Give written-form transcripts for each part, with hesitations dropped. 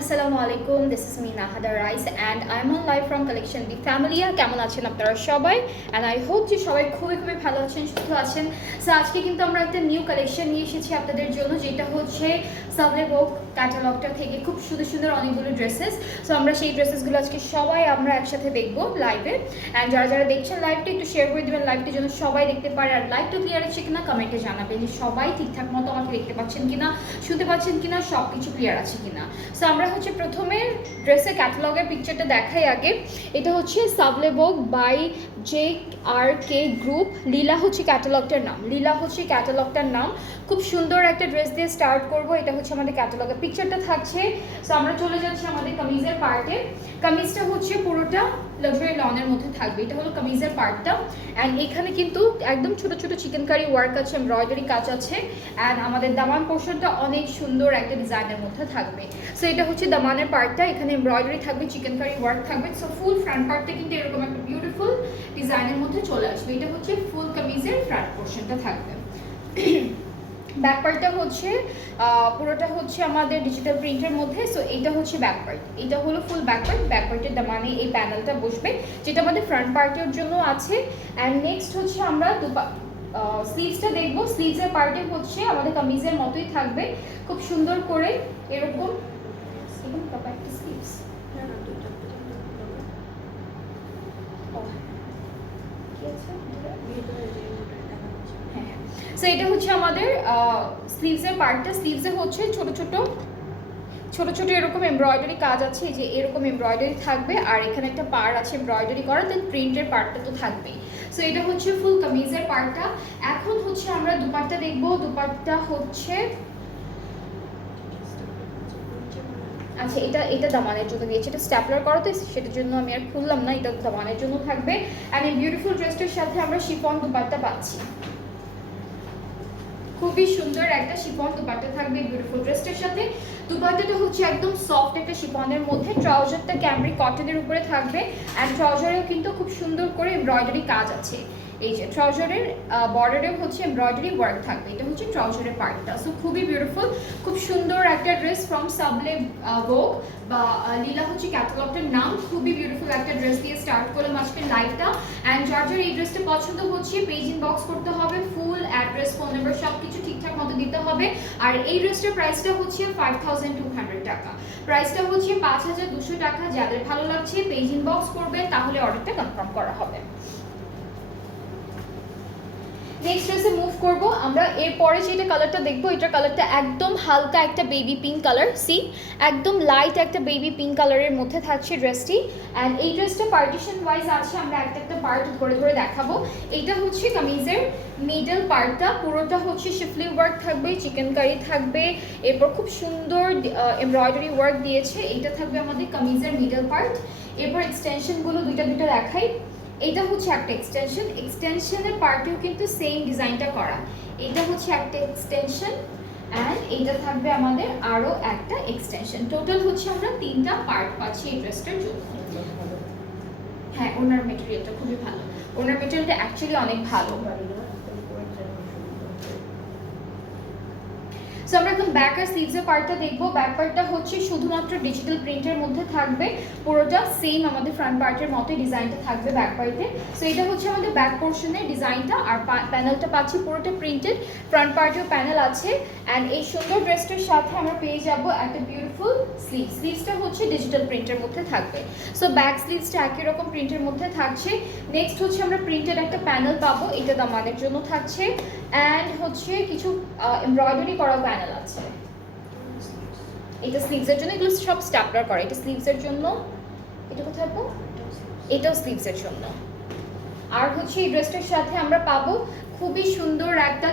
আসসালামু আলাইকুম, this is me নাহাদা rice and I am on live from collection the Familia. কেমন আছেন আপনারা সবাই? অ্যান্ড আই হোপ যে সবাই খুবই ভালো আছেন, সুস্থ আছেন। সো আজকে কিন্তু আমরা একটা নিউ কালেকশন নিয়ে এসেছি আপনাদের জন্য, যেটা হচ্ছে সাবলে ওক ক্যাটালগটা থেকে খুব সুন্দর অনেকগুলো ড্রেসেস। সো আমরা সেই ড্রেসেসগুলো আজকে সবাই আমরা একসাথে দেখবো লাইভে। অ্যান্ড যারা দেখছেন লাইভটা একটু শেয়ার করে দেবেন, লাইভটির জন্য সবাই দেখতে পারে। আর লাইভটা ক্লিয়ার আছে কিনা কমেন্টে জানাবেন যে সবাই ঠিকঠাক মতো আমাকে দেখতে পাচ্ছেন কিনা, শুনতে পাচ্ছেন কিনা, সব কিছু ক্লিয়ার আছে কিনা। সো আমরা হচ্ছে প্রথমে ড্রেসের ক্যাটালগের পিকচারটা দেখাই আগে। এটা হচ্ছে সাবলে ওক বাই JRK গ্রুপ। লীলা হচ্ছে ক্যাটালগটার নাম, লীলা হচ্ছে ক্যাটালগটার নাম। খুব সুন্দর একটা ড্রেস দিয়ে স্টার্ট করব। এটা হচ্ছে আমাদের ক্যাটালগের পিকচারটা থাকছে। সো আমরা চলে যাচ্ছি আমাদের কামিজের পার্টে। কামিজটা হচ্ছে পুরোটা লাক্সারি লনের মধ্যে থাকবে। এটা হলো কামিজের পার্টটা। অ্যান্ড এখানে কিন্তু একদম ছোট চিকেনকারি ওয়ার্ক আছে, এমব্রয়ডারি কাজ আছে। অ্যান্ড আমাদের দামান পোর্শনটা অনেক সুন্দর একটা ডিজাইনের মধ্যে থাকবে। সো এটা হচ্ছে দামানের পার্টটা, এখানে এমব্রয়ডারি থাকবে, চিকেনকারি ওয়ার্ক থাকবে। সো ফুল ফ্রন্ট পার্টটা কিন্তু এরকম একটা বিউটিফুল ডিজাইনের মধ্যে চলে আসবে। এটা হচ্ছে ফুল কামিজের ফ্রন্ট পোর্শনটা থাকবে। ব্যাক পার্টটা হচ্ছে পুরোটা হচ্ছে আমাদের ডিজিটাল প্রিন্টের মধ্যে। সো এইটা হচ্ছে ব্যাক পার্ট, এটা হলো ফুল ব্যাক পার্ট। ব্যাক পার্টের দামানে এই প্যানেলটা বসবে, যেটা আমাদের ফ্রন্ট পার্টের জন্য আছে। অ্যান্ড নেক্সট হচ্ছে আমরা স্লিভসটা দেখবো। স্লিভসের পার্টে হচ্ছে আমাদের কামিজের মতোই থাকবে, খুব সুন্দর করে এরকম একটা স্লিভস। সো এটা হচ্ছে আমাদের স্লিভসের পার্টটা। স্লিভসে হচ্ছে ছোট এরকম এমব্রয়ডারি কাজ আছে, যে এরকম এমব্রয়ডারি থাকবে। আর এখানে একটা পার আছে এমব্রয়ডারি করা, দেন প্রিন্টের পার্টটা তো থাকবেই। সো এটা হচ্ছে ফুল কামিজের পার্টটা। এখন হচ্ছে আমরা দুপাট্টা দেখবো। দুপাট্টা হচ্ছে আচ্ছা, এটা দামানের জন্য দিয়েছে, এটা স্ট্যাপলার করা, তো সেটার জন্য আমি আর খুললাম না। এটা দামানের জন্য থাকবে। অ্যান্ড এই বিউটিফুল ড্রেসটার সাথে আমরা শিফন দুপাট্টা পাচ্ছি। খুবই সুন্দর একটা শিফন দুপাট্টা থাকবে বিউটিফুল ড্রেসটার সাথে। দুপাট্টাটা হচ্ছে একদম সফট একটা শিফনের মধ্যে। ট্রাউজারটা ক্যামব্রিক কটনের উপরে থাকবে। অ্যান্ড ট্রাউজারেও কিন্তু খুব সুন্দর করে এমব্রয়ডারি কাজ আছে। এই যে ট্রাউজারের বর্ডারেও হচ্ছে এমব্রয়ডারি ওয়ার্ক থাকবে। এটা হচ্ছে ট্রাউজারের পার্টটা। সো খুবই বিউটিফুল, খুব সুন্দর একটা ড্রেস ফ্রম সাবলে ওক বা লীলা হচ্ছে ক্যাটালগটার নাম। খুবই বিউটিফুল একটা ড্রেস দিয়ে স্টার্ট করলাম আজকের লাইভটা। অ্যান্ড যার এই ড্রেসটা পছন্দ হচ্ছে পেজ ইনবক্স করতে হবে, ফুল অ্যাড্রেস, ফোন নাম্বার সব কিছু ঠিকঠাক মতো দিতে হবে। আর এই ড্রেসটার প্রাইসটা হচ্ছে 5200 টাকা, প্রাইসটা হচ্ছে 5200 টাকা। যাদের ভালো লাগছে পেজ ইনবক্স করবে, তাহলে অর্ডারটা কনফার্ম করা হবে। নেক্সট ড্রেসে মুভ করব আমরা। এরপরে যেটা কালারটা দেখবো, এটার কালারটা একদম হালকা একটা বেবি পিঙ্ক কালার। সি একদম লাইট একটা বেবি পিঙ্ক কালারের মধ্যে থাকছে ড্রেসটি। অ্যান্ড এই ড্রেসটা পার্টিশন ওয়াইজ আছে, আমরা একটা পার্ট ধরে দেখাবো। এইটা হচ্ছে কামিজের মিডল পার্টটা। পুরোটা হচ্ছে শিফলি ওয়ার্ক থাকবে, চিকেনকারি থাকবে, এরপর খুব সুন্দর এমব্রয়ডারি ওয়ার্ক দিয়েছে। এইটা থাকবে আমাদের কামিজের মিডল পার্ট। এরপর এক্সটেনশনগুলো দুইটা দেখাই। এটা হচ্ছে একটা এক্সটেনশনের পার্টেও কিন্তু সেম ডিজাইনটা করা। এটা হচ্ছে একটা এক্সটেনশন অ্যান্ড এটা থাকবে আমাদের আরও একটা এক্সটেনশন। টোটাল হচ্ছে আমরা 3টা পার্ট পাচ্ছি এই ড্রেসটার জন্য। হ্যাঁ, ওনার মেটেরিয়ালটা খুবই ভালো, ওনার মেটেরিয়ালটা অ্যাকচুয়ালি অনেক ভালো। সো আমরা এখন ব্যাক আর স্লিভসের পার্টটা দেখবো। ব্যাক পার্টটা হচ্ছে শুধুমাত্র ডিজিটাল প্রিন্টের মধ্যে থাকবে, পুরোটা সেম আমাদের ফ্রন্ট পার্টের মতোই ডিজাইনটা থাকবে ব্যাক পার্টে। সো এটা হচ্ছে আমাদের ব্যাক পোর্শনের ডিজাইনটা। আর প্যানেলটা পাচ্ছি পুরোটা প্রিন্টেড, ফ্রন্ট পার্টেও প্যানেল আছে। অ্যান্ড এই সুন্দর ড্রেসটার সাথে আমরা পেয়ে যাব একটা বিউটিফুল স্লিভসটা হচ্ছে ডিজিটাল প্রিন্টের মধ্যে থাকবে। সো ব্যাক স্লিভসটা একই রকম প্রিন্টের মধ্যে থাকছে। নেক্সট হচ্ছে আমরা প্রিন্টেড একটা প্যানেল পাবো, এটা দামানের জন্য থাকছে। অ্যান্ড হচ্ছে কিছু এমব্রয়ডারি করা প্যানেল আছে। এটা স্লিভসের জন্য, এগুলো সব স্ট্যাপলার করা। এটা স্লিভসের জন্য, এটা কোথায় পাবো, এটাও স্লিভসের জন্য। আর হচ্ছে এই ড্রেসটার সাথে আমরা পাবো খুবই সুন্দর একটা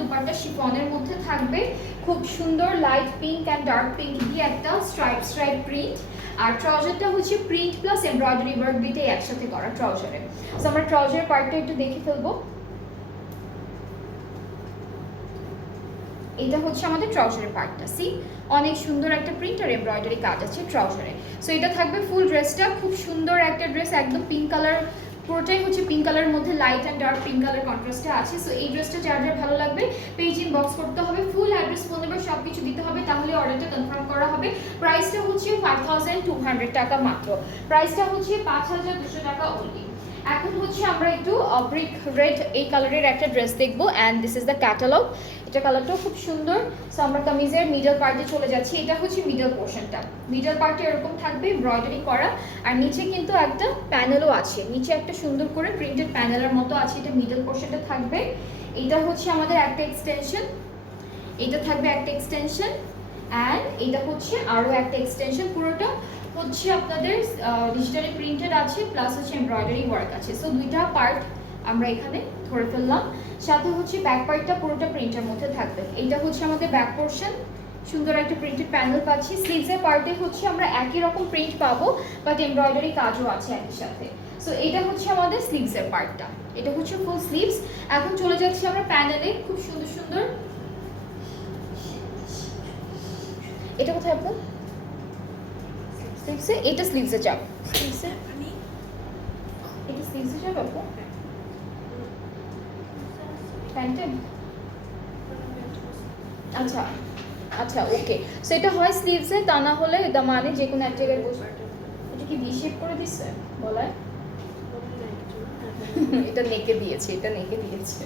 দুপাট্টা শিফনের মধ্যে থাকবে। খুব সুন্দর light pink and dark pink দিয়ে একটা স্ট্রাইপ প্রিন্ট। আর ট্রাউজারটা হচ্ছে প্রিন্ট প্লাস এমব্রয়ডারি ওয়ার্ক দুইটাই একসাথে করা ট্রাউজারে। সো আমরা ট্রাউজারের পার্টটা একটু দেখে ফেলবো। এটা হচ্ছে আমাদের ট্রাউজারের পার্টটা। সি অনেক সুন্দর একটা প্রিন্ট আর এমব্রয়ডারি কাজ আছে ট্রাউজারে। সো এটা থাকবে ফুল ড্রেসটা, খুব সুন্দর একটা ড্রেস, একদম পিঙ্ক কালার পুরোটাই হচ্ছে পিঙ্ক কালারের মধ্যে light and dark pink colour কন্ট্রাস্টে আছে। সো এই ড্রেসটা যার যার ভালো লাগবে পেজ ইনবক্স করতে হবে, ফুল অ্যাড্রেস ফোন নাম্বার সব কিছু দিতে হবে, তাহলে অর্ডারটা কনফার্ম করা হবে। প্রাইসটা হচ্ছে 5200 টাকা মাত্র, প্রাইসটা হচ্ছে 5200 টাকা অনলি। এখন হচ্ছে আমরা একটু ব্রিক রেড এই কালারের একটা ড্রেস দেখবো, and this is the catalogue. এটা কালারটাও খুব সুন্দর। সো আমরা কামিজের মিডল পার্টে চলে যাচ্ছি। এটা হচ্ছে মিডল পোর্শনটা, মিডল পার্টে এরকম থাকবে এমব্রয়ডারি করা, আর নিচে কিন্তু একটা প্যানেলও আছে, নিচে একটা সুন্দর করে প্রিন্টেড প্যানেলের মতো আছে। এটা মিডল পোর্শনটা থাকবে। এটা হচ্ছে আমাদের একটা এক্সটেনশন, এটা থাকবে একটা এক্সটেনশন, অ্যান্ড এটা হচ্ছে আরও একটা এক্সটেনশন। পুরোটা হচ্ছে আপনাদের ডিজিটালি প্রিন্টেড আছে, প্লাস হচ্ছে এমব্রয়ডারি ওয়ার্ক আছে। সো দুইটা পার্ট আমরা এখানে ধরে ফেললাম। সাথে হচ্ছে ব্যাক পার্টটা পুরোটা প্রিন্টের মধ্যে থাকবে। এইটা হচ্ছে আমাদের ব্যাক পোর্শন, সুন্দর একটা প্রিন্টেড প্যানেল পাচ্ছি। স্লিভসের পার্টে হচ্ছে আমরা একই রকম প্রিন্ট পাবো, বাট এমব্রয়ডারি কাজও আছে একই সাথে। সো এটা হচ্ছে আমাদের স্লিভসের পার্টটা, এটা হচ্ছে ফুল স্লিভস। এখন চলে যাচ্ছি আমরা প্যানেলে, খুব সুন্দর সুন্দর। এটা কোথায় আপনার স্লিভসে? এটা স্লিভসে যাব, স্লিভসে এটা স্লিভসে যাব আপু প্যান্টে। আচ্ছা আচ্ছা, ওকে। সো এটা হয় স্লিভসে, তা না হলে দামানে যে কোনো এক জায়গায় বসে। এটা কি ভি শেপ করে দিচ্ছে বলায়? এটা নেকে দিয়েছে, এটা নেকে দিয়েছে।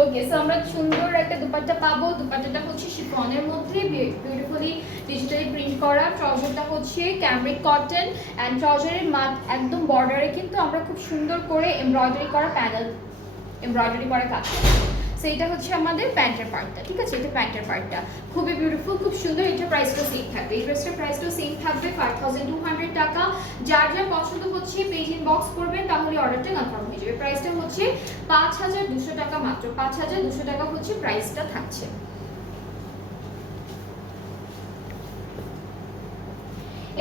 ওকে, সো আমরা সুন্দর একটা দুপাট্টা পাবো। দুপাট্টাটা হচ্ছে শিফনের মধ্যে বিউটিফুলি ডিজিটালি প্রিন্ট করা। ট্রাউজারটা হচ্ছে ক্যামব্রিক কটন, অ্যান্ড ট্রাউজারের মাঠ একদম বর্ডারে কিন্তু আমরা খুব সুন্দর করে এমব্রয়ডারি করা প্যানেল, এমব্রয়ডারি করা কাজ। সো এটা হচ্ছে আমাদের প্যান্টের পার্টটা, ঠিক আছে? এটা প্যান্টের পার্টটা খুবই বিউটিফুল, খুব সুন্দর। এটা প্রাইসটাও সেম থাকবে, এই ড্রেসটার প্রাইসটাও সেম থাকবে 5200 টাকা। যার যার পছন্দ হচ্ছে পেজ ইনবক্স করবেন, তাহলে অর্ডারটা কনফার্ম হয়ে যাবে। প্রাইসটা হচ্ছে 5200 টাকা মাত্র, 5200 টাকা হচ্ছে প্রাইসটা থাকছে।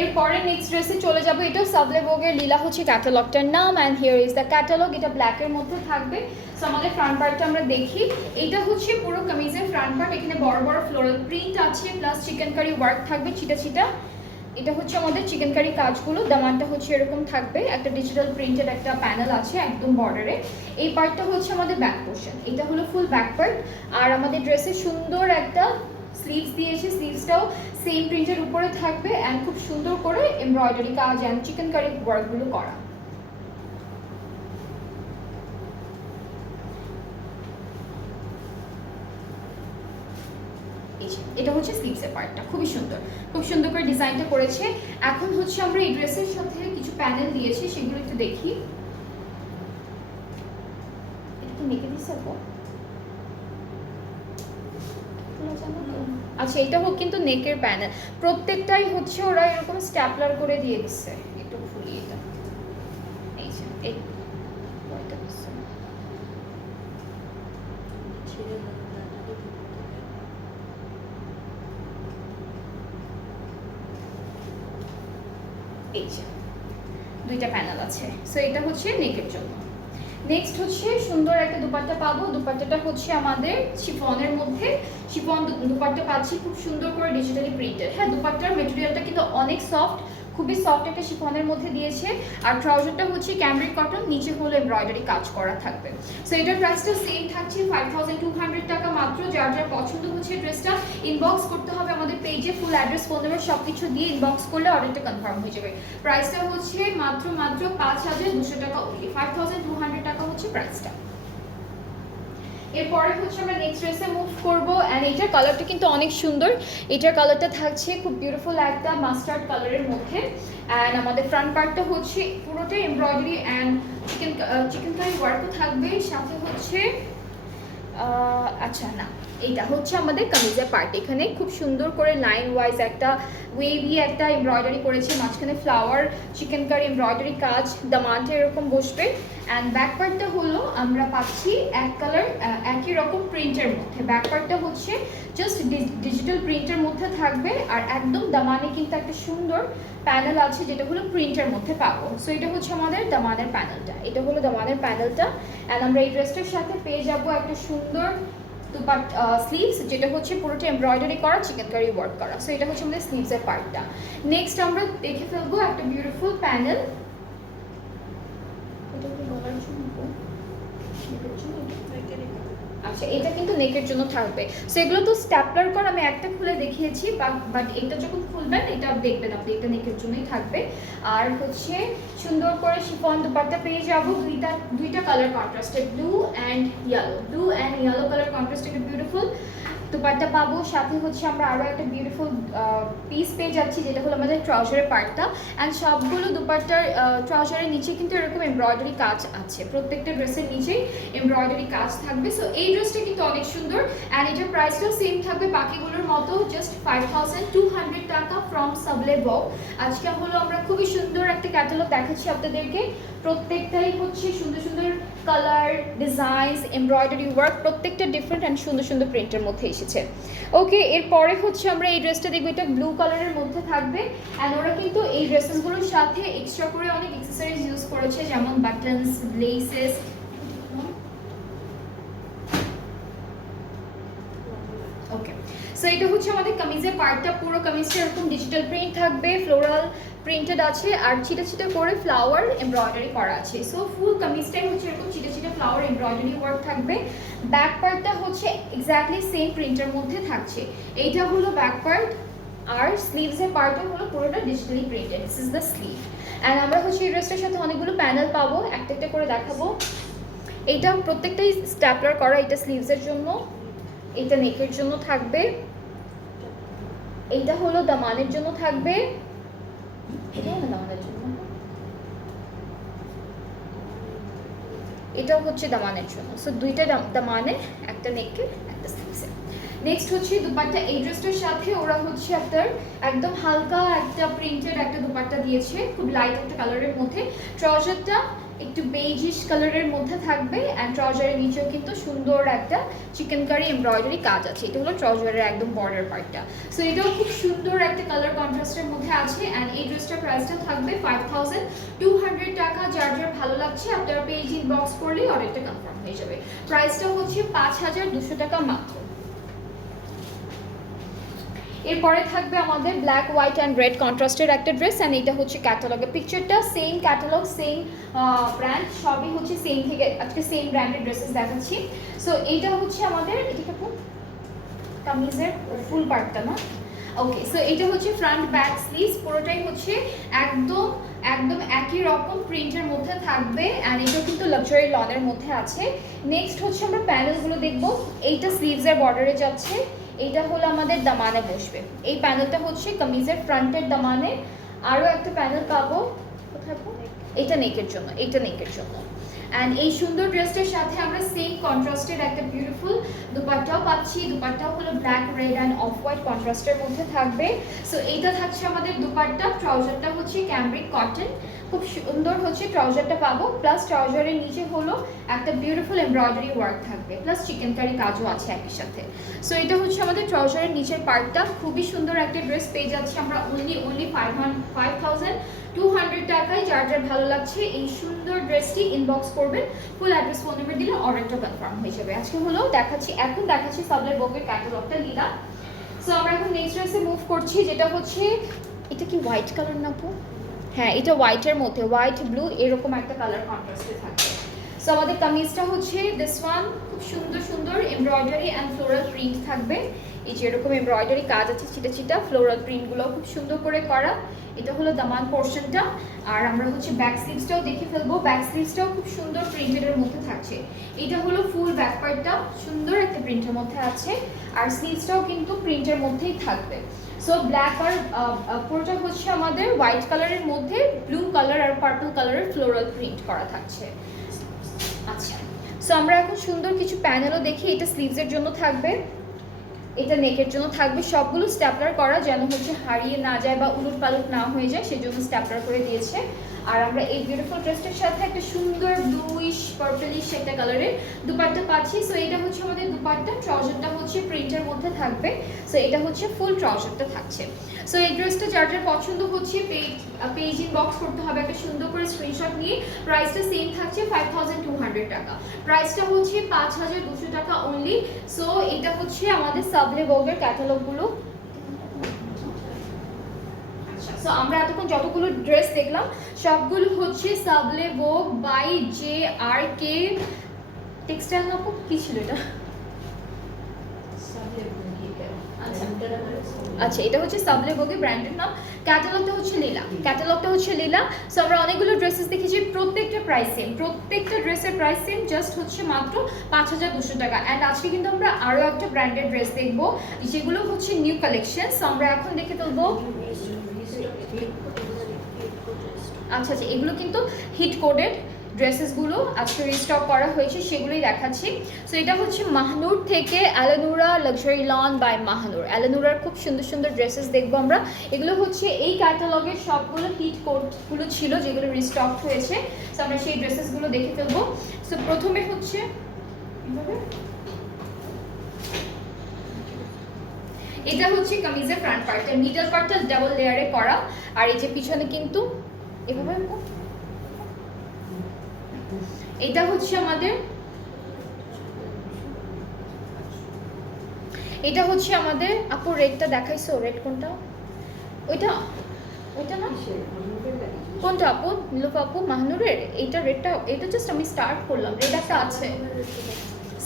এরপরে নেক্সট ড্রেসে চলে যাবো। এটা সাবলে ভোগের লীলা হচ্ছে ক্যাটালগটার নাম, and here is the catalogue. এটা ব্ল্যাকের মধ্যে থাকবে। সো আমাদের ফ্রন্ট পার্টটা আমরা দেখি। এটা হচ্ছে পুরো কামিজের ফ্রন্ট পার্ট, এখানে বড় বড় ফ্লোরাল প্রিন্ট আছে, প্লাস চিকেন কারি ওয়ার্ক থাকবে ছিটা ছিটা। এটা হচ্ছে আমাদের চিকেন কারি কাজগুলো। দামানটা হচ্ছে এরকম থাকবে, একটা ডিজিটাল প্রিন্টেড একটা প্যানেল আছে একদম বর্ডারে। এই পার্টটা হচ্ছে আমাদের ব্যাক পোর্শন, এটা হলো ফুল ব্যাক পার্ট। আর আমাদের ড্রেসে সুন্দর একটা স্লিভস দিয়েছে, স্লিভসটাও সেম প্রিন্টের উপরে থাকবে, অ্যান্ড খুব সুন্দর করে এমব্রয়ডারি কাজ অ্যান্ড চিকেন কারি ওয়ার্কগুলো করা। এটা হচ্ছে স্লিভসের পার্টটা, খুবই সুন্দর, খুব সুন্দর করে ডিজাইনটা করেছে। এখন হচ্ছে আমরা এই ড্রেসের সাথে কিছু প্যানেল দিয়েছি, সেগুলো একটু দেখি। এটা কি মেকে দিচ্ছে আপু? আচ্ছা, এটা হোক কিন্তু নেকের প্যানেল প্রত্যেকটাই হচ্ছে ওরা এরকম স্ট্যাপলার করে দিয়ে দিচ্ছে। একটু ফুলিয়ে এটা, এই যে এই বলটা দিচ্ছে। এই যে দুইটা প্যানেল আছে। সো এটা হচ্ছে নেকের জন্য। নেক্সট হচ্ছে সুন্দর একটা দুপাট্টা পাবো। দুপাট্টাটা হচ্ছে আমাদের শিফনের মধ্যে, শিফন দুপাট্টা পাচ্ছি, খুব সুন্দর করে ডিজিটালি প্রিন্টেড। হ্যাঁ, দুপাট্টার মেটেরিয়ালটা কিন্তু অনেক সফট, খুবই সফট একটা শিফনের মধ্যে দিয়েছে। আর ট্রাউজারটা হচ্ছে ক্যামব্রিক কটন, নিচে হলো এমব্রয়ডারি কাজ করা থাকবে। সো এটার প্রাইসটা সেম থাকছে 5200 টাকা মাত্র। যার যার পছন্দ হচ্ছে ড্রেসটা ইনবক্স করতে হবে আমাদের পেজে, ফুল অ্যাড্রেস ফোন নাম্বার সব কিছু দিয়ে ইনবক্স করলে অর্ডারটা কনফার্ম হয়ে যাবে। প্রাইসটা হচ্ছে মাত্র 5200 টাকা অনলি, 5200 টাকা হচ্ছে প্রাইসটা। এরপরে হচ্ছে আমরা নেক্সট ড্রেসে মুভ করব, অ্যান্ড এটার কালারটা কিন্তু অনেক সুন্দর। এটার কালারটা থাকছে খুব বিউটিফুল একটা মাস্টার্ড কালারের মধ্যে, অ্যান্ড আমাদের ফ্রন্ট পার্টটা হচ্ছে পুরোটাই এমব্রয়ডারি অ্যান্ড চিকেন কারি ওয়ার্কও থাকবে। সাথে হচ্ছে আচ্ছা না, এইটা হচ্ছে আমাদের কামিজের পার্ট। এখানে খুব সুন্দর করে লাইন ওয়াইজ একটা ওয়েভি একটা এমব্রয়ডারি করেছে, মাঝখানে ফ্লাওয়ার চিকেন কারি এমব্রয়ডারি কাজ, দামানটা এরকম বসবে। অ্যান্ড ব্যাক পার্টটা হলো আমরা পাচ্ছি এক কালার একই রকম প্রিন্টের মধ্যে। ব্যাক পার্টটা হচ্ছে জাস্ট ডিজিটাল প্রিন্টের মধ্যে থাকবে, আর একদম দামানে কিন্তু একটা সুন্দর প্যানেল আছে যেটা হলো প্রিন্টের মধ্যে পাবো। সো এটা হচ্ছে আমাদের দামানের প্যানেলটা, এটা হলো দামানের প্যানেলটা। অ্যান্ড আমরা এই ড্রেসটার সাথে পেয়ে যাবো একটা সুন্দর স্লিভস, যেটা হচ্ছে পুরোটা এমব্রয়ডারি করা, চিকেন কারি ওয়ার্ক করা। সো এটা হচ্ছে আমাদের স্লিভসের পার্টটা। নেক্সট আমরা দেখে ফেলবো একটা বিউটিফুল প্যানেল, এটা কি গলার জন্য? আচ্ছা, এটা কিন্তু নেকের জন্য থাকবে। সো এগুলো তো স্ট্যাপলার করা, আমি একটা খুলে দেখিয়েছি, বাট এটা যখন খুলবেন এটা দেখবেন আপনি, এটা নেকের জন্যই থাকবে। আর হচ্ছে সুন্দর করে শিফন দুপাট্টা পেয়ে যাবো, দুইটা কালার কন্ট্রাস্টে, ব্লু অ্যান্ড ইয়েলো কালার কন্ট্রাস্টে, বিউটিফুল দুপাট্টা পাবো। সাথে হচ্ছে আমরা আরও একটা বিউটিফুল পিস পেয়ে যাচ্ছি, যেটা হলো আমাদের ট্রাউজারের পার্টটা। অ্যান্ড সবগুলো দুপাট্টার ট্রাউজারের নিচে কিন্তু এরকম এমব্রয়ডারি কাজ আছে, প্রত্যেকটা ড্রেসের নিচেই এমব্রয়ডারি কাজ থাকবে। সো এই ড্রেসটা কিন্তু অনেক সুন্দর, অ্যান্ড এটার প্রাইসটাও সেম থাকবে বাকিগুলোর মতো, জাস্ট 5200 টাকা ফ্রম সাবলে বক। আজকে হলো আমরা খুবই সুন্দর একটা ক্যাটালগ দেখাচ্ছি আপনাদেরকে, প্রত্যেকটাই হচ্ছে সুন্দর সুন্দর কালার, ডিজাইনস, এমব্রয়ডারি ওয়ার্ক, প্রত্যেকটা ডিফারেন্ট অ্যান্ড সুন্দর সুন্দর প্রিন্টের মধ্যে এসেছে। ওকে, এরপরে হচ্ছে আমরা এই ড্রেসটা দেখবো, এটা ব্লু কালারের মধ্যে থাকবে। অ্যান্ড ওরা কিন্তু এই ড্রেসেসগুলোর সাথে এক্সট্রা করে অনেক অ্যাক্সেসরিজ ইউজ করেছে, যেমন বাটনস, লেসেস। ওকে, সো এটা হচ্ছে আমাদের কামিজের পার্টটা, পুরো কামিজটা এরকম ডিজিটাল প্রিন্ট থাকবে, ফ্লোরাল প্রিন্টেড আছে, আর ছিটা ছিটা করে ফ্লাওয়ার এমব্রয়ডারি করা আছে। সো ফুল কামিজটাই হচ্ছে এরকম ছিটা ছিটা ফ্লাওয়ার এমব্রয়ডারি ওয়ার্ক থাকবে। ব্যাক পার্টটা হচ্ছে এক্স্যাক্টলি সেম প্রিন্টের মধ্যে থাকছে। এইটা হলো ব্যাক পার্ট, আর স্লিভসের পার্টটা হলো পুরোটা digitally printed. This is the sleeve. And আমরা হচ্ছে এই ড্রেসটার সাথে অনেকগুলো প্যানেল পাবো, একটা একটা করে দেখাবো। এইটা প্রত্যেকটাই স্ট্যাপলার করা, এটা স্লিভসের জন্য, এইটা নেকের জন্য থাকবে, এইটা হলো দামানের জন্য থাকবে, এটাও হচ্ছে দামানের জন্য। সো দুইটা দামানে, একটা নেকে, একটা স্লিভসে। নেক্সট হচ্ছে দুপাট্টা। এই ড্রেসটার সাথে ওরা হচ্ছে আপনার একদম হালকা একটা প্রিন্টেড একটা দুপাট্টা দিয়েছে, খুব লাইট একটা কালারের মধ্যে। ট্রাউজারটা একটু বেজিশ কালারের মধ্যে থাকবে, অ্যান্ড ট্রাউজারের নিচেও কিন্তু সুন্দর একটা চিকেন কারি এমব্রয়ডারি কাজ আছে। এটা হলো ট্রাউজারের একদম বর্ডার পার্টটা। সো এটাও খুব সুন্দর একটা কালার কন্ট্রাস্টের মধ্যে আছে। অ্যান্ড এই ড্রেসটার প্রাইসটা থাকবে 5200 টাকা। যার যার ভালো লাগছে আপনারা পেজ ইনবক্স করলেই অর্ডারটা কনফার্ম হয়ে যাবে। প্রাইসটা হচ্ছে 5200 টাকা মাত্র। এরপরে থাকবে আমাদের ব্ল্যাক, হোয়াইট অ্যান্ড রেড কন্ট্রাস্টের একটা ড্রেস। অ্যান্ড এটা হচ্ছে ক্যাটালগের পিকচারটা, সেম ক্যাটালগ, সেম ব্র্যান্ড, সবই হচ্ছে সেম থেকে আজকে সেম ব্র্যান্ডের ড্রেসেস দেখাচ্ছি। সো এইটা হচ্ছে আমাদের, এটাকে কামিজের ফুল পার্টটা না? ওকে, সো এটা হচ্ছে ফ্রন্ট ব্যাক স্লিভস, পুরোটাই হচ্ছে একদম একদম একই রকম প্রিন্টের মধ্যে থাকবে। অ্যান্ড এটা কিন্তু লাক্সারি লনের মধ্যে আছে। নেক্সট হচ্ছে আমরা প্যানেলগুলো দেখবো। এইটা স্লিভসের বর্ডারে যাচ্ছে, এইটা হলো আমাদের দামানে বসবে। এই প্যানেলটা হচ্ছে কামিজের ফ্রন্টের দামানে। আরও একটা প্যানেল পাবো, কোথায়? এটা নেকের জন্য, এইটা নেকের জন্য। অ্যান্ড এই সুন্দর ড্রেসটার সাথে আমরা সেম কন্ট্রাস্টের একটা বিউটিফুল দুপাট্টাও পাচ্ছি। দুপাট্টাও হলো black, red and off white কন্ট্রাস্টের মধ্যে থাকবে। সো এইটা থাকছে আমাদের দুপাট্টা। ট্রাউজারটা হচ্ছে ক্যামব্রিক কটন, খুব সুন্দর হচ্ছে ট্রাউজারটা পাবো। প্লাস ট্রাউজারের নিচে হলো একটা বিউটিফুল এমব্রয়ডারি ওয়ার্ক থাকবে, প্লাস চিকেন কারি কাজও আছে একই সাথে। সো এটা হচ্ছে আমাদের ট্রাউজারের নিচের পার্টটা। খুবই সুন্দর একটা ড্রেস পেয়ে যাচ্ছি আমরা অনলি 5200 টাকায়। যার যার ভালো লাগছে এই সুন্দর ড্রেসটি ইনবক্স করবেন, ফুল অ্যাড্রেস, ফোন নাম্বার দিলে অর্ডারটা কনফার্ম হয়ে যাবে। আজকে হলো এখন দেখাচ্ছি সাবলে বকের ক্যাটালগটা লীলা। সো আমরা এখন নেক্সট ড্রেসে মুভ করছি, যেটা হচ্ছে, এটা কি হোয়াইট কালার না আপু? হ্যাঁ, এটা হোয়াইটের মধ্যে, হোয়াইট ব্লু এরকম একটা কালার কন্ট্রাস্টে থাকবে। সো আমাদের কামিজটা হচ্ছে দিস ওয়ান, খুব সুন্দর সুন্দর এমব্রয়ডারি অ্যান্ড ফ্লোরাল প্রিন্ট থাকবে। এই যে এরকম এমব্রয়ডারি কাজ আছে, ছিটা ছিটা ফ্লোরাল প্রিন্টগুলো খুব সুন্দর করে করা। এটা হলো দামান পোর্শনটা। আর আমরা হচ্ছে ব্যাক স্লিভসটাও দেখে ফেলবো। ব্যাক স্লিভসটাও খুব সুন্দর প্রিন্টেডের মধ্যে থাকছে। এটা হলো ফুল ব্যাক পার্টটা, সুন্দর একটা প্রিন্টের মধ্যে আছে। আর স্লিভসটাও কিন্তু প্রিন্টের মধ্যেই থাকবে। সো ব্ল্যাক আর পুরোটা হচ্ছে আমাদের হোয়াইট কালারের মধ্যে ব্লু কালার আর পার্পল কালারের ফ্লোরাল প্রিন্ট করা থাকছে। আচ্ছা, সো আমরা এখন সুন্দর কিছু প্যানেলও দেখি। এটা স্লিভসের জন্য থাকবে, এটা নেকের জন্য থাকবে। সবগুলো স্ট্যাপলার করা, যেন হচ্ছে হারিয়ে না যায় বা উলট পালট না হয়ে যায়, সেজন্য স্ট্যাপলার করে দিয়েছে। আর আমরা এই বিউটিফুল ড্রেসটার সাথে একটা সুন্দর ব্লুইশ পার্পলিশ একটা কালারের দুপাট্টা পাচ্ছি। সো এটা হচ্ছে আমাদের দুপাট্টা। ট্রাউজারটা হচ্ছে প্রিন্টের মধ্যে থাকবে। সো এটা হচ্ছে ফুল ট্রাউজারটা থাকছে। সো এই ড্রেসটা যার যার পছন্দ হচ্ছে পেজ ইনবক্স করতে হবে একটা সুন্দর করে স্ক্রিনশট নিয়ে। প্রাইসটা সেম থাকছে 5200 টাকা। প্রাইসটা হচ্ছে 5200 টাকা অনলি। সো এটা হচ্ছে আমাদের সাবলে বগের ক্যাটালগুলো। সো আমরা এতক্ষণ যতগুলো ড্রেস দেখলাম সবগুলো হচ্ছে সাবলে ভোগ বাই JRK টেক্সটাইল না কি ছিল এটা? আচ্ছা এটা হচ্ছে সাবলে ভোগের ব্র্যান্ডের নাম। ক্যাটালগটা হচ্ছে লীলা। সো আমরা অনেকগুলো ড্রেসেস দেখেছি, প্রত্যেকটা প্রাইস সেম, প্রত্যেকটা ড্রেসের প্রাইস সেম, জাস্ট হচ্ছে মাত্র 5200 টাকা। অ্যান্ড আজকে কিন্তু আমরা আরও একটা ব্র্যান্ডেড ড্রেস দেখবো যেগুলো হচ্ছে নিউ কালেকশন। সো আমরা এখন দেখে তুলবো। আচ্ছা এগুলো কিন্তু হিট কোডেড ড্রেসেসগুলো আজকে রিস্টক করা হয়েছে, সেগুলোই দেখাচ্ছি। সো এটা হচ্ছে মাহনুর থেকে অ্যালেনুরা লাক্সারি লন বাই মাহনুর। অ্যালেনুরার খুব সুন্দর সুন্দর ড্রেসেস দেখবো আমরা। এগুলো হচ্ছে এই ক্যাটালগের সবগুলো হিট কোডগুলো ছিল যেগুলো রিস্টক হয়েছে। সো আমরা সেই ড্রেসেসগুলো দেখে ফেলবো। সো প্রথমে হচ্ছে এটা হচ্ছে কামিজের ফ্রন্ট পার্টটা, মিডল পার্টটা ডাবল লেয়ারে করা, আর এই যে পিছনে কিন্তু এভাবে এটা হচ্ছে আমাদের আপু রেডটা দেখাইছো, রেড কোনটা? ওইটা না কোনটা আপু? নীলুফা আপু মাহনুরের এইটা রেডটা, এটা জাস্ট আমি স্টার্ট করলাম, রেড একটা আছে।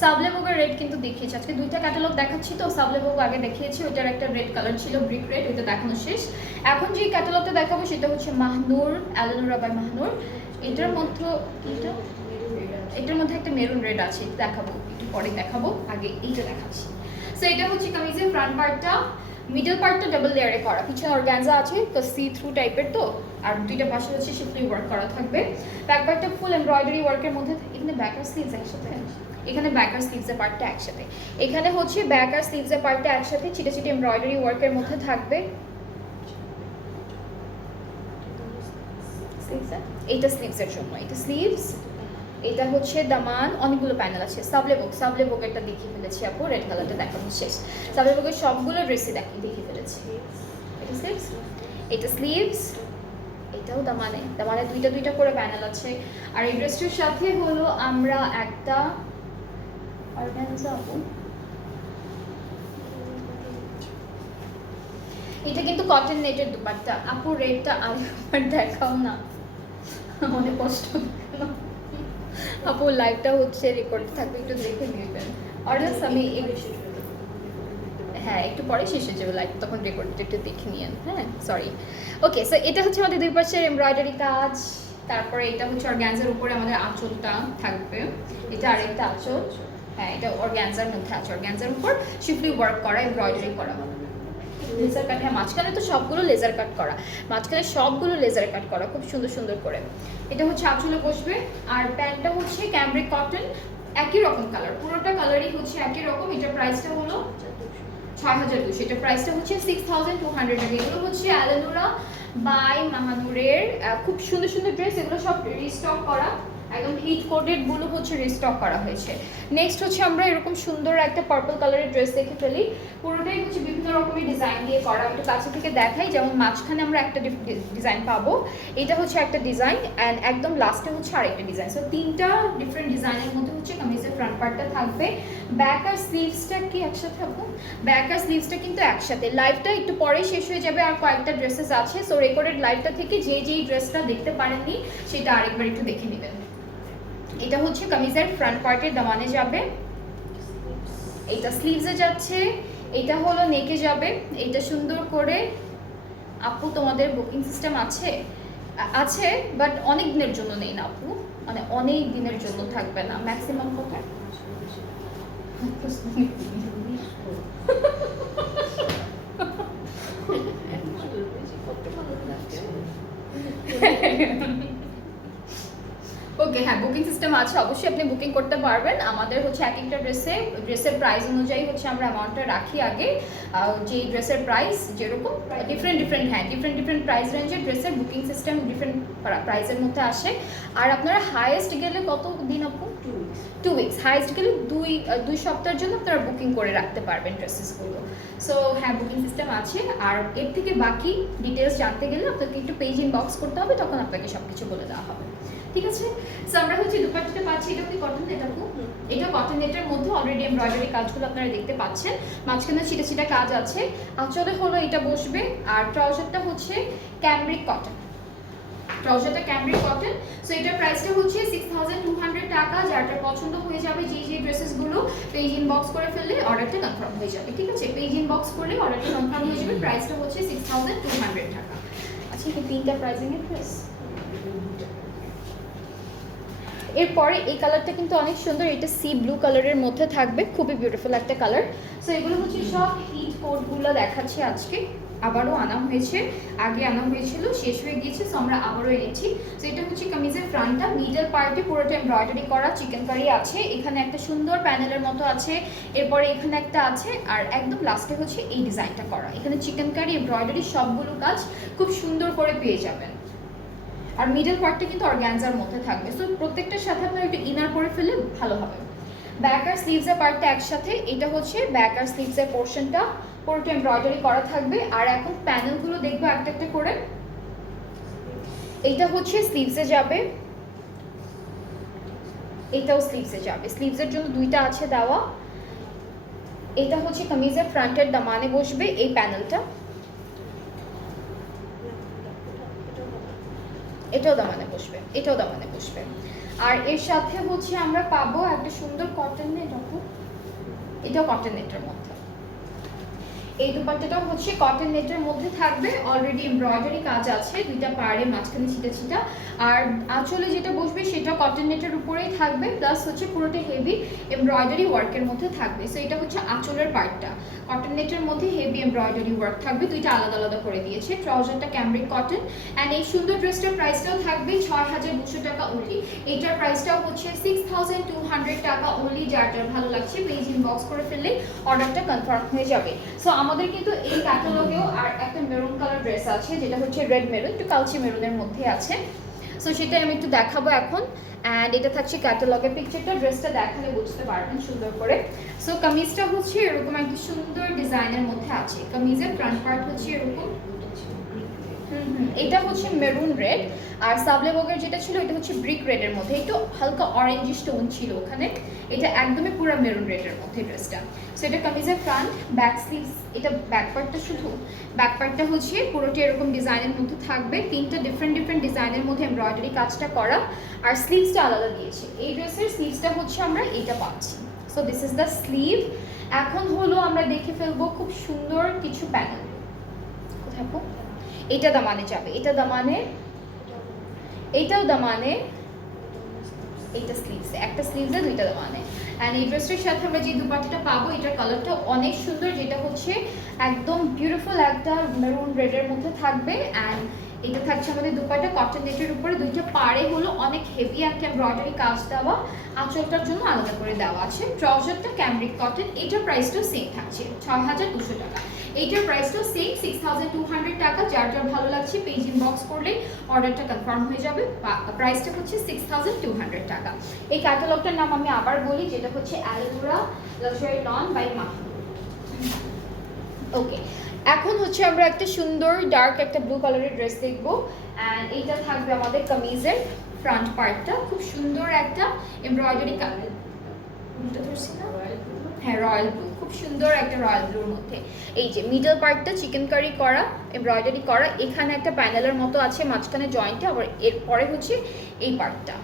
সাবলে ভোগের রেড কিন্তু দেখিয়েছি আজকে, দুইটা ক্যাটালগ দেখাচ্ছি তো। সাবলে ভোগ আগে দেখিয়েছি, ওইটার একটা রেড কালার ছিল ব্রিক রেড, ওইটা দেখানো শেষ। এখন যে ক্যাটালগটা দেখাবো সেটা হচ্ছে মাহনুর অ্যালেনুরা বাই মাহনুর। এটার মধ্যে একটা মেরুন রেড আছে, দেখাবো একটু পরে দেখাবো, আগে এইটা দেখাচ্ছি। সো এটা হচ্ছে কামিজের ফ্রন্ট পার্টটা, মিডল পার্টটা ডাবল লেয়ারে করা, পিছনে অর্গানজা আছে তো সি থ্রু টাইপের তো, আর দুইটা পাশে হচ্ছে শিফলি ওয়ার্ক করা থাকবে। ব্যাক পার্টটা ফুল এমব্রয়ডারি ওয়ার্কের মধ্যে, এখানে ব্যাক আর স্লিভস একসাথে, এখানে ব্যাক আর স্লিভসের পার্টটা একসাথে, এখানে হচ্ছে ব্যাক আর স্লিভসের পার্টটা একসাথে চিটে চিটে এমব্রয়ডারি ওয়ার্কের মধ্যে থাকবে। এইটা স্লিভসের জন্য, এটা স্লিভস, এটা হচ্ছে দামান, অনেকগুলো প্যানেল আছে। সাবলে বোগেরটা দেখিয়ে ফেলেছি আপু, রেড কালারটা দেখানো শেষ। সাবলে বোগের সবগুলো ড্রেসই দেখিয়ে ফেলেছি। এটা স্লিভস, এটা স্লিভস, এটাও দামানে দুইটা করে প্যানেল আছে। আর এই ড্রেসটার সাথে হলো আমরা একটা অর্গানজা আপু, এটা কিন্তু কটন নেটের দুপাট্টা আপু, রেডটা আরেকবার দেখাও না, মনে কষ্ট আপু, লাইভটা হচ্ছে রেকর্ড থাকবে, একটু দেখে নেবেন। অর্ডার্স আমি হ্যাঁ একটু পরে শেষ হয়ে যাবে লাইভ, তখন রেকর্ডটা একটু দেখে নিয়েন। হ্যাঁ সরি। ওকে সো এটা হচ্ছে আমাদের দুই পাশের এমব্রয়ডারি কাজ। তারপরে এটা হচ্ছে অর্গানজার উপরে আমাদের আঁচলটা থাকবে, এটা আরেকটা আঁচল। হ্যাঁ এটা অর্গানজার মধ্যে আছে, অর্গানজার উপর শিফলি ওয়ার্ক করা, এমব্রয়ডারি করা, লেজার কাট। হ্যাঁ মাঝখানে তো সবগুলো লেজার কাট করা, খুব সুন্দর সুন্দর করে। এটা হচ্ছে আঁচলে বসবে, আর প্যান্টটা হচ্ছে ক্যামব্রিক কটন, একই রকম কালার, পুরোটা কালারই হচ্ছে একই রকম। এটা প্রাইসটা হলো 6200, এটা প্রাইসটা হচ্ছে 6200 টাকা। এগুলো হচ্ছে অ্যালেনুরা বাই মাহানুরের খুব সুন্দর সুন্দর ড্রেস, এগুলো সব রিস্টক করা, একদম হিট কোডেড গুলো হচ্ছে রিস্টক করা হয়েছে। নেক্সট হচ্ছে আমরা এরকম সুন্দর একটা পার্পল কালারের ড্রেস দেখে ফেলি, পুরোটাই হচ্ছে বিভিন্ন রকমের ডিজাইন দিয়ে করা। একটু কাছে থেকে দেখাই, যেমন মাঝখানে আমরা একটা ডিজাইন পাবো, এটা হচ্ছে একটা ডিজাইন, অ্যান্ড একদম লাস্টে হচ্ছে আরেকটা ডিজাইন। সো তিনটা ডিফারেন্ট ডিজাইনের মধ্যে হচ্ছে কামিজের ফ্রন্ট পার্টটা থাকবে। ব্যাক আর স্লিভসটা কি একসাথে থাকবো? ব্যাক আর স্লিভসটা কিন্তু একসাথে। লাইভটা একটু পরে শেষ হয়ে যাবে, আর কয়েকটা ড্রেসেস আছে। সো রেকর্ডেড লাইভটা থেকে যেই ড্রেসটা দেখতে পারেননি সেটা আরেকবার একটু দেখে নেবেন। এটা হচ্ছে কামিজের ফ্রন্ট পার্টের দামানে যাবে, এটা স্লিভসে যাচ্ছে, এটা হলো নেকে যাবে। এটা সুন্দর করে আপু তোমাদের বুকিং সিস্টেম আছে বাট অনেক দিনের জন্য নেই না আপু, মানে অনেক দিনের জন্য থাকবে না, ম্যাক্সিমাম কত ওকে। হ্যাঁ বুকিং সিস্টেম আছে, অবশ্যই আপনি বুকিং করতে পারবেন। আমাদের হচ্ছে এক একটা ড্রেসের প্রাইস অনুযায়ী হচ্ছে আমরা অ্যামাউন্টটা রাখি আগে, যে ড্রেসের প্রাইস যেরকম ডিফারেন্ট প্রাইস রেঞ্জের ড্রেসের বুকিং সিস্টেম ডিফারেন্ট প্রাইসের মধ্যে আসে। আর আপনারা হাইয়েস্ট গেলে কত দিন আপু? 2 উইকস, হাইয়েস্ট গেলে দুই সপ্তাহের জন্য আপনারা বুকিং করে রাখতে পারবেন ড্রেসেসগুলো। সো হ্যাঁ বুকিং সিস্টেম আছে। আর এর থেকে বাকি ডিটেলস জানতে গেলে আপনাকে একটু পেজ ইনবক্স করতে হবে, তখন আপনাকে সব কিছু বলে দেওয়া হবে। ঠিক আছে। সো আমরা হচ্ছে দুপাট্টাটা পাচ্ছি, এটা কি কটন নেট আপু? এটা কটন নেটের মধ্যে অলরেডি এমব্রয়ডারি কাজগুলো আপনারা দেখতে পাচ্ছেন, মাঝখানে ছিটা ছিটা কাজ আছে। আঁচলে হলো এটা বসবে, আর ট্রাউজারটা হচ্ছে ক্যামব্রিক কটন, ট্রাউজারটা ক্যামব্রিক কটন। সো এটার প্রাইসটা হচ্ছে 6200 টাকা। যারটা পছন্দ হয়ে যাবে, যে ড্রেসেসগুলো পেজ ইনবক্স করে ফেললে অর্ডারটা কনফার্ম হয়ে যাবে, ঠিক আছে? পেজ ইনবক্স করলে অর্ডারটা কনফার্ম হয়ে যাবে। প্রাইসটা হচ্ছে 6200 টাকা। আচ্ছা, এই তিনটা প্রাইসিং এর ড্রেস। এরপরে এই কালারটা কিন্তু অনেক সুন্দর, এটা সি ব্লু কালারের মধ্যে থাকবে, খুবই বিউটিফুল একটা কালার। সো এগুলো হচ্ছে সব হিট কোডগুলো দেখাচ্ছি আজকে, আবারও আনা হয়েছে, আগে আনা হয়েছিল, শেষ হয়ে গিয়েছে, সো আমরা আবারও এনেছি। সো এটা হচ্ছে কামিজের ফ্রন্টটা, মিডল পার্টে পুরোটা এমব্রয়ডারি করা চিকেন কারি আছে, এখানে একটা সুন্দর প্যানেলের মতো আছে, এরপরে এখানে একটা আছে, আর একদম লাস্টে হচ্ছে এই ডিজাইনটা করা। এখানে চিকেন কারি এমব্রয়ডারি সবগুলো কাজ খুব সুন্দর করে পেয়ে যাবেন। আর মিডল পার্টটা কিন্তু অর্গানজার মধ্যে থাকবে, সো প্রত্যেকটার সাথে আপনারা একটু ইনার করে ফেললে ভালো হবে। ব্যাক আর স্লিভসের পার্টটা একসাথে, এটা হচ্ছে ব্যাক আর স্লিভসের পোর্শনটা পুরোটা এমব্রয়ডারি করা থাকবে। আর এখন প্যানেলগুলো দেখবো একটা একটা করে। এইটা হচ্ছে স্লিভসে যাবে, এটাও স্লিভসে যাবে, স্লিভসের জন্য দুইটা আছে দেওয়া। এটা হচ্ছে কামিজের ফ্রন্টের দামানে বসবে এই প্যানেলটা, এটাও দামানে বসবে, এটাও দামানে বসবে। আর এর সাথে হচ্ছে আমরা পাবো একটা সুন্দর কটন নেট, এটাও কটন নেটের মধ্যে। এই দুপাট্টাটাও হচ্ছে কটন নেটের মধ্যে থাকবে, অলরেডি এমব্রয়ডারি কাজ আছে দুইটা পাড়ে, মাঝখানে ছিটা ছিটা। আর আঁচলে যেটা বসবে সেটা কটন নেটের উপরেই থাকবে, প্লাস হচ্ছে পুরোটা হেভি এমব্রয়ডারি ওয়ার্কের মধ্যে থাকবে। সো এটা হচ্ছে আঁচলের পার্টটা, কটন নেটের মধ্যে হেভি এমব্রয়ডারি ওয়ার্ক থাকবে, দুইটা আলাদা আলাদা করে দিয়েছে। ট্রাউজারটা ক্যামব্রিক কটন, অ্যান্ড এই সুন্দর ড্রেসটার প্রাইসটাও থাকবে 6200 টাকা অনলি। এইটার প্রাইসটাও হচ্ছে 6200 টাকা অনলি। যার যার ভালো লাগছে পেজ ইনবক্স করে ফেললে অর্ডারটা কনফার্ম হয়ে যাবে। সো আমাদের কিন্তু এই ক্যাটালগেও আর একটা মেরুন কালার ড্রেস আছে, যেটা হচ্ছে রেড মেরুন, একটু কালচে মেরুনের মধ্যে আছে। সো সেটা আমি একটু দেখাবো এখন, অ্যান্ড এটা থাকছে ক্যাটালগের পিকচারটা, ড্রেসটা দেখালে বুঝতে পারবেন সুন্দর করে। সো কামিজটা হচ্ছে এরকম একটা সুন্দর ডিজাইনের মধ্যে আছে, কামিজের ফ্রন্ট পার্ট হচ্ছে এরকম, এটা হচ্ছে মেরুন রেড, আর সাবলেবগের যেটা ছিল এটা হচ্ছে ব্রিক রেডের মধ্যে, একটু হালকা অরেঞ্জ টোন ছিল ওখানে, এটা একদমই পুরো মেরুন রেডের মধ্যে ড্রেসটা। সো এটা কামিজের ফ্রন্ট, ব্যাক স্লিভস, এটা ব্যাক পার্টটা, শুধু ব্যাক পার্টটা হচ্ছে পুরোটা এরকম ডিজাইনের মধ্যে থাকবে, তিনটা ডিফারেন্ট ডিজাইনের মধ্যে এমব্রয়ডারি কাজটা করা, আর স্লিভসটা আলাদা দিয়েছে। এই ড্রেসের স্লিভসটা হচ্ছে আমরা এটা পাচ্ছি। So this is the sleeve. এখন হলো আমরা দেখে ফেলবো খুব সুন্দর কিছু প্যানেল, কোথায় আপু? এটা দামানে যাবে, এটা দামানে, এটাও দামানে, এইটা স্লিভসে, একটা স্লিভসে দুইটা দামানে। অ্যান্ড এই ড্রেসটার সাথে আমরা যে দুপাট্টাটা পাবো, এটার কালারটা অনেক সুন্দর, যেটা হচ্ছে একদম বিউটিফুল একটা মেরুন রেডের মধ্যে থাকবে। অ্যান্ড এটা থাকছে আমাদের দুপাট্টা কটন নেটের উপরে, দুইটা পাড়ে হলো অনেক হেভি একটা এমব্রয়ডারি কাজ দেওয়া, আঁচলটার জন্য আলাদা করে দেওয়া আছে। ট্রাউজারটা ক্যামব্রিক কটন, এটার প্রাইসটাও সেম থাকছে 6200 টাকা। এইটার প্রাইসটাও সেম 6200 টাকা। যার যার ভালো লাগছে পেজ ইনবক্স করলে অর্ডারটা কনফার্ম হয়ে যাবে। প্রাইসটা হচ্ছে 6200 টাকা। এই ক্যাটালগটার নাম আমি আবার বলি, যেটা হচ্ছে Ellora luxury loan by Mahi. ওকে, এখন হচ্ছে আমরা একটা সুন্দর ডার্ক একটা ব্লু কালারের ড্রেস দেখবো, অ্যান্ড এইটা থাকবে আমাদের কামিজের ফ্রন্ট পার্টটা, খুব সুন্দর একটা এমব্রয়ডারি কালার, হ্যাঁ রয়্যাল ব্লু, খুব সুন্দর একটা রয়্যাল ব্লুর মধ্যে। এই যে মিডল পার্টটা চিকেন কারি করা, এমব্রয়ডারি করা, এখানে একটা প্যানেলের মতো আছে মাঝখানে জয়েন্টে, আবার এরপরে হচ্ছে এই পার্টটা,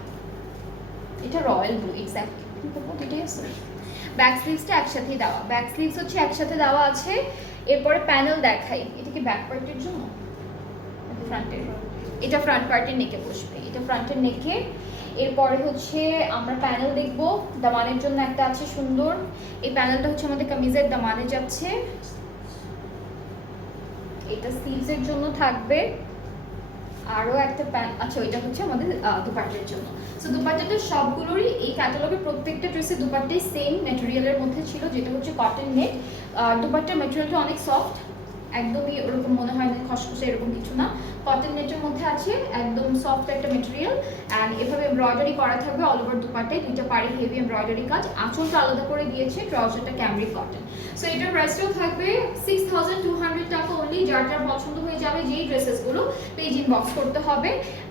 এটা রয়্যাল ব্লু এক্স্যাক্টলি। ব্যাক স্লিভসটা একসাথেই দেওয়া, ব্যাক স্লিভস হচ্ছে একসাথে দেওয়া আছে। এরপরে প্যানেল দেখাই, এটা কি ব্যাক পার্টের জন্য, ফ্রন্টের, এটা ফ্রন্ট পার্টের নেকে বসবে, এটা ফ্রন্টের নেকে। এরপরে হচ্ছে আমরা প্যানেল দেখব, দামানের জন্য একটা আছে সুন্দর, এই প্যানেলটা হচ্ছে আমাদের কামিজের দামানে যাচ্ছে, এটা স্লিভসের জন্য থাকবে। আরও একটা আচ্ছা ওইটা হচ্ছে আমাদের দুপাট্টার জন্য। সো দুপাট্টাটা সবগুলোরই এই ক্যাটালগের প্রত্যেকটা ড্রেসের দুপাট্টাই সেম ম্যাটেরিয়ালের মধ্যে ছিল, যেটা হচ্ছে কটন নেট। দুপাট্টার ম্যাটেরিয়ালটা অনেক সফট, একদমই ওরকম মনে হয় না খসখসে, এরকম কিছু না। কটন নেটের মধ্যে আছে, একদম সফট একটা মেটেরিয়াল। অ্যান্ড এভাবে এমব্রয়ডারি করা থাকবে অল ওভার দুপাট্টায়, দুইটা পাড়ে হেভি এমব্রয়ডারি কাজ, আঁচলটা আলাদা করে দিয়েছে, ট্রাউজারটা ক্যামব্রিক কটন। সো এটার প্রাইসটাও থাকবে 6200 টাকা অনলি। যার যার পছন্দ হয়ে যাবে যেই ড্রেসেসগুলো পেজ ইনবক্স করতে হবে।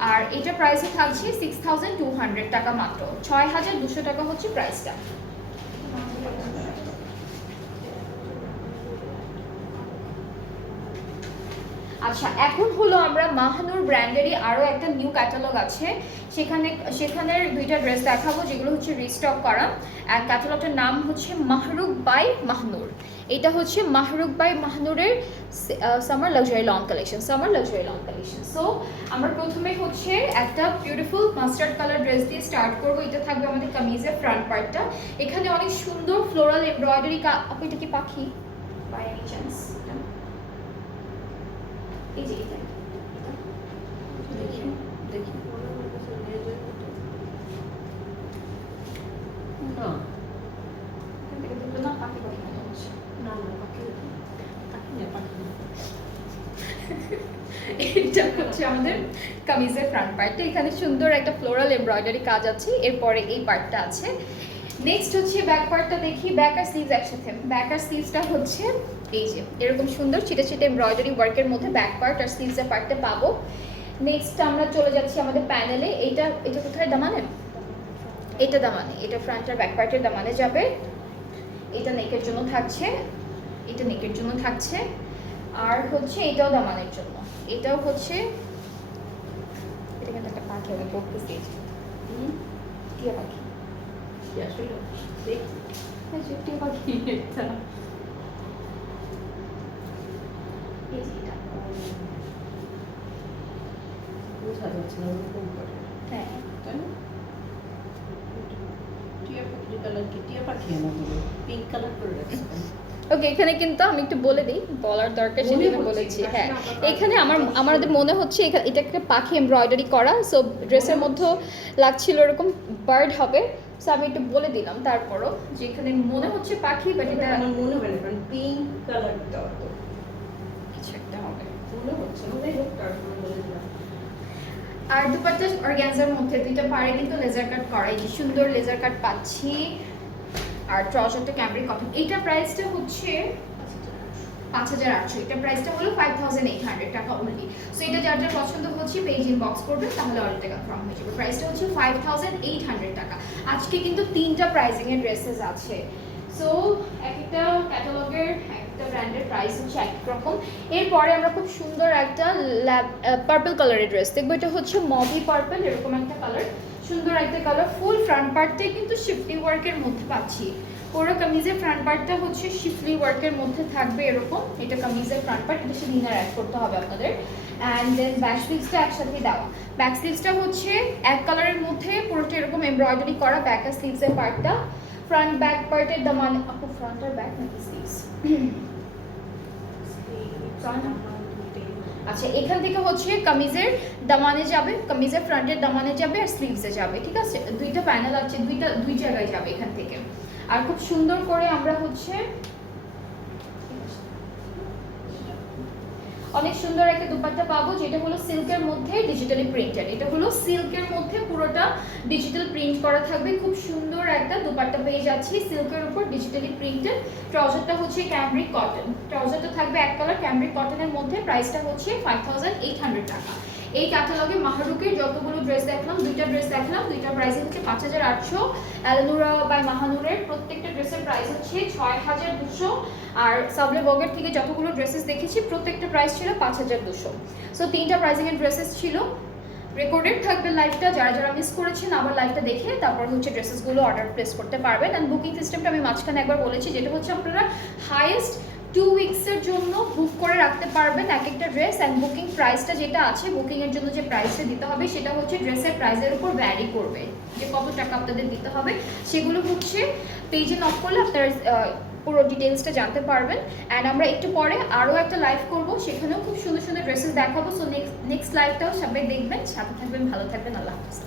আর এটা প্রাইসে থাকছে 6200 টাকা মাত্র, 6200 টাকা হচ্ছে প্রাইসটা। আচ্ছা, এখন হলো আমরা মাহানুর ব্র্যান্ডেরই আরও একটা নিউ ক্যাটালগ আছে, সেখানের দুইটা ড্রেস দেখাবো যেগুলো হচ্ছে রিস্টক করা। আর ক্যাটালগটার নাম হচ্ছে মাহরুক বাই মাহনুর। এটা হচ্ছে মাহরুক বাই মাহনুরের summer luxury long collection, so আমরা প্রথমে হচ্ছে একটা বিউটিফুল মাস্টার্ড কালার ড্রেস দিয়ে স্টার্ট করবো। এটা থাকবে আমাদের কামিজের ফ্রন্ট পার্টটা, এখানে অনেক সুন্দর ফ্লোরাল এমব্রয়ডারি। আপু এটা কি পাখি বাই এনি চান্স? এই যে এটা দেখি দেখি না, পাখি পাখি মনে হচ্ছে। না না, পাখি পাখি না, পাখি না। এটা হচ্ছে আমাদের কামিজের ফ্রন্ট পার্টটা, এখানে সুন্দর একটা ফ্লোরাল এমব্রয়ডারি কাজ আছে, এরপরে এই পার্টটা আছে। নেক্সট হচ্ছে ব্যাক পার্টটা দেখি, ব্যাক আর স্লিভস একসাথে। ব্যাক আর স্লিভসটা হচ্ছে এই যে এরকম সুন্দর ছিটে ছিটে এমব্রয়ডারি ওয়ার্কের মধ্যে ব্যাক পার্ট আর স্লিভসের পার্টটা পাবো। নেক্সট আমরা চলে যাচ্ছি আমাদের প্যানেলে। এটা কোথায় দামানে? এটা দামানে, এটা ফ্রন্ট আর ব্যাক পার্টের দামানে যাবে। এটা নেকের জন্য থাকছে, এটা নেকের জন্য থাকছে। আর হচ্ছে এটাও দামানের জন্য, এটাও হচ্ছে, এটা কিন্তু একটা পাখি আমি পড়তেছি, টিয়া পাখি, টিয়া পাখি এটা। হ্যাঁ, ওকে, এখানে কিন্তু আমি একটু বলে দিই, বলার দরকার সেটা বলেছি। হ্যাঁ, এখানে আমাদের মনে হচ্ছে এটা একটা পাখি এমব্রয়ডারি করা, সো ড্রেসের মধ্যে লাগছিল এরকম বার্ড হবে, সো আমি একটু বলে দিলাম। তারপরও যে এখানে মনে হচ্ছে পাখি, বাট এটা মনে হয় না, পিঙ্ক কালারটা কিছু একটা হবে মনে হচ্ছে। আর দুপাট্টা অর্গানজার মধ্যে দুইটা পাড়ে কিন্তু লেজার কাট করা, এই যে সুন্দর লেজার কাট পাচ্ছি। আর ট্রাউজারটা ক্যামব্রিক কটন। এইটার প্রাইসটা হচ্ছে 5800, এটা প্রাইসটা হলো 5800 টাকা অনলি। সো এটা যার যার পছন্দ হচ্ছে পেজ ইনবক্স করবেন, তাহলে অর্ডারটা কনফার্ম হয়ে যাবে। প্রাইসটা হচ্ছে 5800 টাকা। আজকে কিন্তু তিনটা প্রাইসিং এর ড্রেসেস আছে, সো একটা ক্যাটালগের একটা ব্র্যান্ডের প্রাইস হচ্ছে এক রকম। এরপরে আমরা খুব সুন্দর একটা পার্পল কালারের ড্রেস দেখবো। এটা হচ্ছে মভি পার্পল, এরকম একটা কালার, সুন্দর একটা কালার। ফুল ফ্রন্ট পার্টটাই কিন্তু শিফলি ওয়ার্কের মধ্যে পাচ্ছি, পুরো কামিজের ফ্রন্ট পার্টটা হচ্ছে শিফলি ওয়ার্কের মধ্যে থাকবে এরকম। এটা কামিজের ফ্রন্ট পার্ট, এটা সাথে ইনার অ্যাড করতে হবে আপনাদের। অ্যান্ড দেন ব্যাক স্লিভসটা একসাথে দেওয়া। ব্যাক স্লিভসটা হচ্ছে এক কালারের মধ্যে পুরোটা এরকম এমব্রয়ডারি করা ব্যাক আর স্লিভসের পার্টটা। ফ্রন্ট ব্যাক পার্টের দামানে, আপু ফ্রন্ট আর ব্যাক নাকি স্লিভস? আচ্ছা, এখান থেকে হচ্ছে কামিজের দামানে যাবে, কামিজের ফ্রন্টের দামানে যাবে আর স্লিভসে যাবে, ঠিক আছে? দুইটা প্যানেল আছে, দুই জায়গায় যাবে এখান থেকে। আর খুব সুন্দর করে আমরা হচ্ছে অনেক সুন্দর একটা দুপাট্টা পাবো, যেটা হলো সিল্কের মধ্যে ডিজিটালি প্রিন্টেড। এটা হলো সিল্কের মধ্যে পুরোটা ডিজিটাল প্রিন্ট করা থাকবে, খুব সুন্দর একটা দুপাট্টা পেয়ে যাচ্ছি সিল্কের উপর ডিজিটালি প্রিন্টেড। ট্রাউজারটা হচ্ছে ক্যামব্রিক কটন, ট্রাউজারটা থাকবে এক কালার ক্যামব্রিক কটনের মধ্যে। প্রাইসটা হচ্ছে 5800 টাকা। এই ক্যাটালগে মাহরুকের যতগুলো ড্রেস দেখলাম, দুইটা ড্রেস দেখলাম, দুইটা প্রাইস হচ্ছে 5800। অ্যালেনুরা বাই মাহানুরের প্রত্যেকটা ড্রেসের প্রাইস হচ্ছে 6200। আর সাবলে বগের থেকে যতগুলো ড্রেসেস দেখেছি প্রত্যেকটা প্রাইস ছিল 5200। সো তিনটা প্রাইসিংয়ের ড্রেসেস ছিল। রেকর্ডেড থাকবে লাইভটা, যারা যারা মিস করেছেন আবার লাইভটা দেখে তারপর হচ্ছে ড্রেসেসগুলো অর্ডার প্লেস করতে পারবেন। অ্যান্ড বুকিং সিস্টেমটা আমি মাঝখানে একবার বলেছি, যেটা হচ্ছে আপনারা হাইয়েস্ট 2 উইকসের জন্য বুক করে রাখতে পারবেন এক একটা ড্রেস। অ্যান্ড বুকিং প্রাইসটা যেটা আছে, বুকিংয়ের জন্য যে প্রাইসটা দিতে হবে সেটা হচ্ছে ড্রেসের প্রাইসের উপর ভ্যারি করবে, যে কত টাকা আপনাদের দিতে হবে সেগুলো হচ্ছে পেজে নক করলে আপনারা পুরো ডিটেলসটা জানতে পারবেন। অ্যান্ড আমরা একটু পরে আরও একটা লাইভ করব, সেখানেও খুব সুন্দর সুন্দর ড্রেসেস দেখাবো। সো নেক্সট লাইভটাও সবাই দেখবেন, সাথে থাকবেন, ভালো থাকবেন, আল্লাহ হাফেজ।